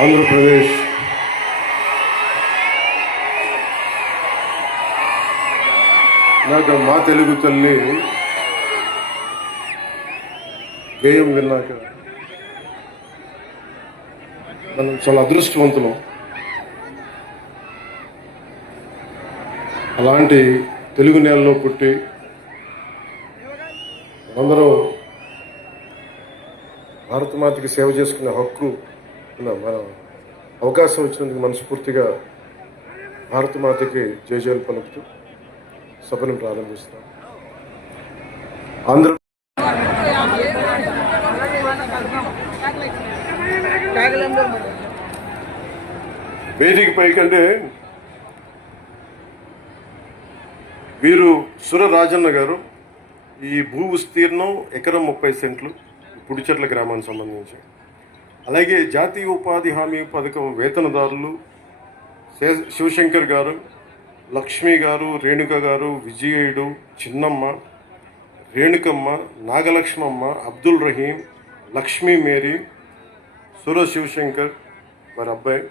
ఆంధ్రప్రదేశ్. నాకు మా తెలుగు తల్లి గేయం విన్నాక మనం చాలా అదృష్టవంతులం. అలాంటి తెలుగు నేలలో పుట్టి అందరూ భారతమాతకి సేవ చేసుకునే హక్కు అవకాశం వచ్చినందుకు మనస్ఫూర్తిగా భారతమాతకి జయజయలు పలుకుతూ సభను ప్రారంభిస్తాం. ఆంధ్ర వేదిక పైకంటే వీరు సుర రాజన్న గారు ఈ భూ విస్తీర్ణం ఎకరం ముప్పై సెంట్లు పుడిచెట్ల గ్రామానికి సంబంధించి. అలాగే జాతీయ ఉపాధి హామీ పథకం వేతనదారులు శివశంకర్ గారు లక్ష్మి గారు రేణుక గారు విజయుడు చిన్నమ్మ రేణుకమ్మ నాగలక్ష్మమ్మ అబ్దుల్ రహీం లక్ష్మీ మేరీ సూర శివశంకర్ వారి అబ్బాయి.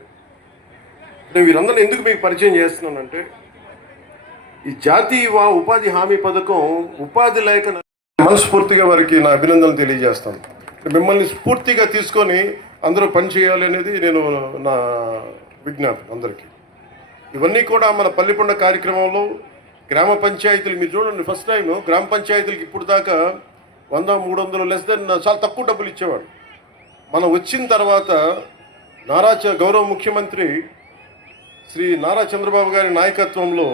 అంటే వీరందరిని ఎందుకు మీకు పరిచయం చేస్తున్నానంటే ఈ జాతీయ ఉపాధి హామీ పథకం ఉపాధి లేక మనస్ఫూర్తిగా వారికి నా అభినందనలు తెలియజేస్తాను. మిమ్మల్ని స్ఫూర్తిగా తీసుకొని అందరూ పని చేయాలి అనేది నేను నా విజ్ఞాపం అందరికీ. ఇవన్నీ కూడా మన పల్లెపండ కార్యక్రమంలో గ్రామ పంచాయతీలు మీరు చూడండి ఫస్ట్ టైం గ్రామ పంచాయతీలకు ఇప్పుడు దాకా వంద మూడు వందలు లెస్ దెన్ చాలా తక్కువ డబ్బులు ఇచ్చేవాడు మనం వచ్చిన తర్వాత నారా చ- గౌరవ ముఖ్యమంత్రి శ్రీ నారా చంద్రబాబు గారి నాయకత్వంలో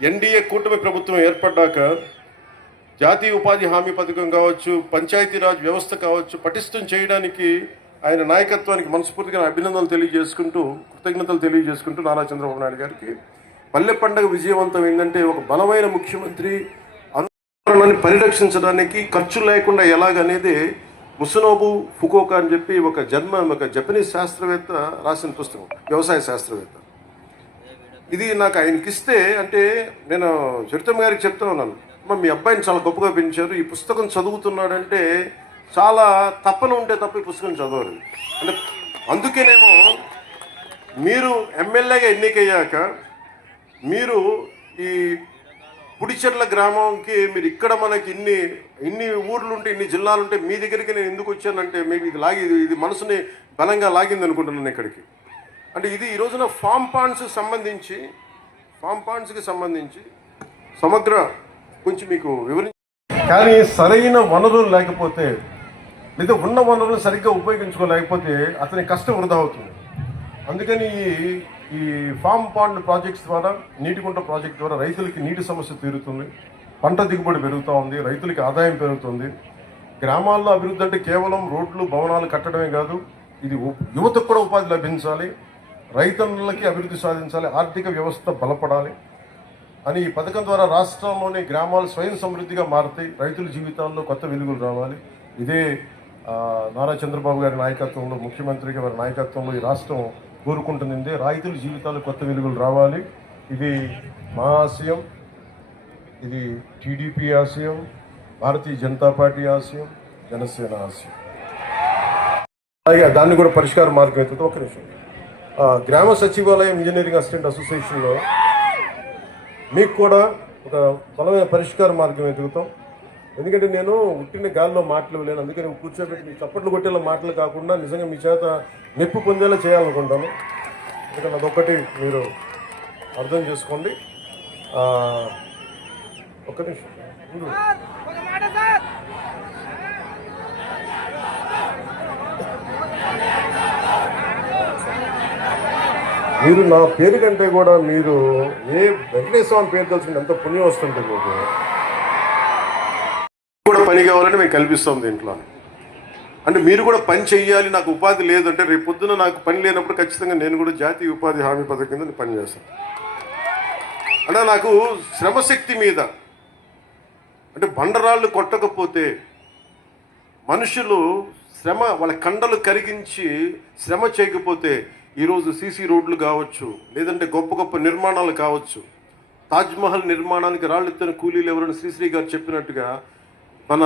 ఎన్డీఏ కూటమి ప్రభుత్వం ఏర్పడ్డాక జాతీయ ఉపాధి హామీ పథకం కావచ్చు పంచాయతీరాజ్ వ్యవస్థ కావచ్చు పటిష్టం చేయడానికి ఆయన నాయకత్వానికి మనస్ఫూర్తిగా అభినందనలు తెలియజేసుకుంటూ కృతజ్ఞతలు తెలియజేసుకుంటూ నారా చంద్రబాబు నాయుడు గారికి. పల్లె పండగ విజయవంతం ఏంటంటే ఒక బలమైన ముఖ్యమంత్రి అనుకరణని పరిరక్షించడానికి ఖర్చు లేకుండా ఎలాగనేది ముసునోబు ఫుకోకా అని చెప్పి ఒక జన్మ ఒక జపనీస్ శాస్త్రవేత్త రాసిన పుస్తకం వ్యవసాయ శాస్త్రవేత్త. ఇది నాకు ఆయనకి ఇస్తే అంటే నేను చరితమ్మ గారికి చెప్తా ఉన్నాను. మీ అబ్బాయిని చాలా గొప్పగా పెంచారు. ఈ పుస్తకం చదువుతున్నాడంటే చాలా తప్పన ఉంటే తప్ప ఈ పుస్తకం చదవరు అంటే అందుకేనేమో మీరు ఎమ్మెల్యేగా ఎన్నికయ్యాక మీరు ఈ పుడిచెర్ల గ్రామంకి మీరు ఇక్కడ మనకి ఇన్ని ఇన్ని ఊర్లు ఉంటే ఇన్ని జిల్లాలు ఉంటే మీ దగ్గరికి నేను ఎందుకు వచ్చానంటే మీకు ఇది లాగి ఇది- ఇది మనసుని బలంగా లాగింది అనుకుంటున్నాను ఇక్కడికి. అంటే ఇది ఈ రోజున ఫామ్ పాండ్స్ సంబంధించి ఫామ్ పాండ్స్కి సంబంధించి సమగ్ర కొంచెం మీకు వివరించి కానీ సరైన వనరులు లేకపోతే లేదా ఉన్న వనరులు సరిగ్గా ఉపయోగించుకోలేకపోతే అతని కష్టం వృధా అవుతుంది. అందుకని ఈ ఈ ఫామ్ పాండ్ ప్రాజెక్ట్స్ ద్వారా నీటికుంట ప్రాజెక్ట్ ద్వారా రైతులకి నీటి సమస్య తీరుతుంది పంట దిగుబడి పెరుగుతూ ఉంది రైతులకి ఆదాయం పెరుగుతుంది. గ్రామాల్లో అభివృద్ధి అంటే కేవలం రోడ్లు భవనాలు కట్టడమే కాదు ఇది యువతకు కూడా ఉపాధి లభించాలి రైతన్నులకి అభివృద్ధి సాధించాలి ఆర్థిక వ్యవస్థ బలపడాలి అని ఈ పథకం ద్వారా రాష్ట్రంలోని గ్రామాలు స్వయం సమృద్ధిగా మారుతాయి రైతుల జీవితాల్లో కొత్త వెలుగులు రావాలి. ఇదే నారా చంద్రబాబు గారి నాయకత్వంలో ముఖ్యమంత్రి గారి నాయకత్వంలో ఈ రాష్ట్రం కోరుకుంటుంది రైతుల జీవితాలు కొత్త వెలుగులు రావాలి. ఇది మా ఆశయం. ఇది టీడీపీ ఆశయం. భారతీయ జనతా పార్టీ ఆశయం. జనసేన ఆశయం. అలాగే దాన్ని కూడా పరిష్కార మార్గం అవుతుంది ఒక నిమిషం. గ్రామ సచివాలయం ఇంజనీరింగ్ అసిస్టెంట్ అసోసియేషన్లో మీకు కూడా ఒక బలమైన పరిష్కార మార్గం ఎదుగుతాం. ఎందుకంటే నేను ఉట్టిన గాల్లో మాటలు అందుకని కూర్చోబెట్టి మీ చప్పట్లు కొట్టేలా మాటలు కాకుండా నిజంగా మీ చేత నొప్పి పొందేలా చేయాలనుకుంటాను. ఎందుకంటే అదొక్కటి మీరు అర్థం చేసుకోండి. ఒక్క నిమిషం. మీరు నా పేరు కంటే కూడా మీరు ఏ వెంకటేశ్వర స్వామి పేరు తెలుసుకుంటే ఎంత పుణ్యం వస్తుంటుంది మీకు పని కావాలని మేము కల్పిస్తాం దీంట్లో. అంటే మీరు కూడా పని చెయ్యాలి నాకు ఉపాధి లేదంటే రేపు పొద్దున నాకు పని లేనప్పుడు ఖచ్చితంగా నేను కూడా జాతీయ ఉపాధి హామీ పథకం కింద పనిచేస్తాను పని చేస్తాను. అంటే నాకు శ్రమశక్తి మీద అంటే బండరాళ్ళు కొట్టకపోతే మనుషులు శ్రమ వాళ్ళ కండలు కరిగించి శ్రమ చేయకపోతే ఈరోజు సీసీ రోడ్లు కావచ్చు లేదంటే గొప్ప గొప్ప నిర్మాణాలు కావచ్చు తాజ్మహల్ నిర్మాణానికి రాళ్ళు ఎత్తిన కూలీలు ఎవరైనా శ్రీశ్రీ గారు చెప్పినట్టుగా మన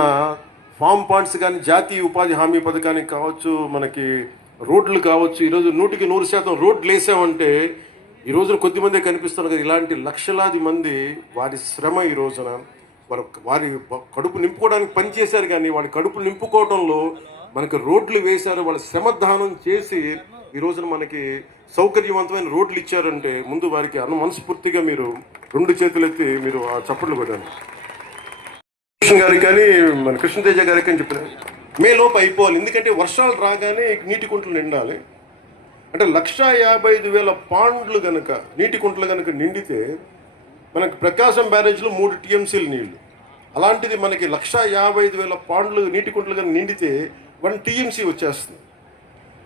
ఫామ్ పాయింట్స్ కానీ జాతీయ ఉపాధి హామీ పథకానికి కావచ్చు మనకి రోడ్లు కావచ్చు ఈరోజు నూటికి నూరు శాతం రోడ్లు వేసామంటే ఈ రోజున కొద్దిమందే కనిపిస్తున్నారు కదా ఇలాంటి లక్షలాది మంది వారి శ్రమ ఈ రోజున వారి వారి కడుపు నింపుకోవడానికి పనిచేశారు కానీ వాడి కడుపు నింపుకోవడంలో మనకు రోడ్లు వేశారు వాళ్ళ శ్రమదానం చేసి ఈ రోజున మనకి సౌకర్యవంతమైన రోడ్లు ఇచ్చారంటే ముందు వారికి అను మనస్ఫూర్తిగా మీరు రెండు చేతులెత్తి మీరు ఆ చప్పట్లు కొట్టాను కృష్ణ గారికి కానీ మన కృష్ణతేజ గారికి అని చెప్పిన మే లోపు అయిపోవాలి. ఎందుకంటే వర్షాలు రాగానే నీటి కుంటలు నిండాలి. అంటే లక్ష యాభై ఐదు వేల పాండ్లు గనక నీటి కుంటలు గనక నిండితే మనకు ప్రకాశం బ్యారేజ్లో మూడు టీఎంసీలు నీళ్ళు. అలాంటిది మనకి లక్ష యాభై ఐదు వేల పాండ్లు నీటి కుంటలు కనుక నిండితే వన్ టీఎంసీ వచ్చేస్తుంది.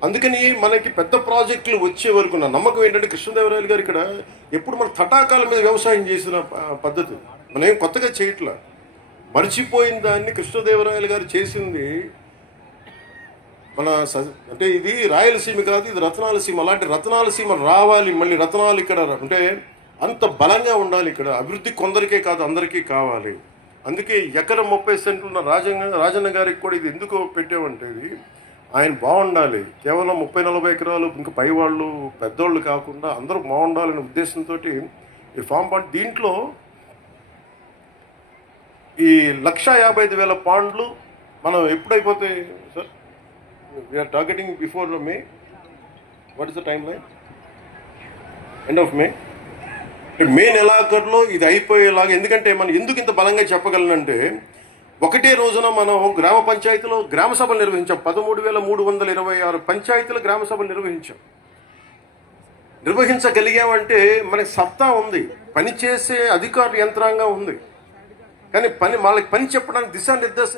అందుకని మనకి పెద్ద ప్రాజెక్టులు వచ్చే వరకు నా నమ్మకం ఏంటంటే కృష్ణదేవరాయలు గారు ఇక్కడ ఎప్పుడు మన తటాకాల మీద వ్యవసాయం చేసిన పద్ధతి. మనం ఏం కొత్తగా చేయట్లేదు మర్చిపోయిన దాన్ని కృష్ణదేవరాయలు గారు చేసింది మన స- అంటే ఇది రాయలసీమ కాదు ఇది రత్నాలసీమ. అలాంటి రత్నాలసీమ రావాలి మళ్ళీ రత్నాలు ఇక్కడ అంటే అంత బలంగా ఉండాలి ఇక్కడ. అభివృద్ధి కొందరికే కాదు అందరికీ కావాలి. అందుకే ఎకరం ముప్పై సెంట్లు ఉన్న రాజన్న రాజన్న గారికి కూడా ఇది ఎందుకు పెట్టామంటే ఇది ఆయన బాగుండాలి. కేవలం ముప్పై నలభై ఎకరాలు ఇంకా పైవాళ్ళు పెద్దోళ్ళు కాకుండా అందరూ బాగుండాలనే ఉద్దేశంతో ఈ ఫామ్ పాయింట్ దీంట్లో ఈ లక్ష యాభై ఐదు వేల పాండ్లు మనం ఎప్పుడైపోతే sir we are targeting before May what is the timeline end of May May నెలాఖరులో ఇది అయిపోయేలాగా ఎందుకంటే మనం ఎందుకు ఇంత బలంగా చెప్పగలనంటే ఒకటే రోజున మనం గ్రామ పంచాయతీలో గ్రామ సభలు నిర్వహించాం. పదమూడు వేల మూడు వందల ఇరవై ఆరు పంచాయతీలు గ్రామ సభలు నిర్వహించాం. నిర్వహించగలిగామంటే మనకి సత్తా ఉంది. పనిచేసే అధికారుల యంత్రాంగం ఉంది. కానీ పని వాళ్ళకి పని చెప్పడానికి దిశానిర్దేశం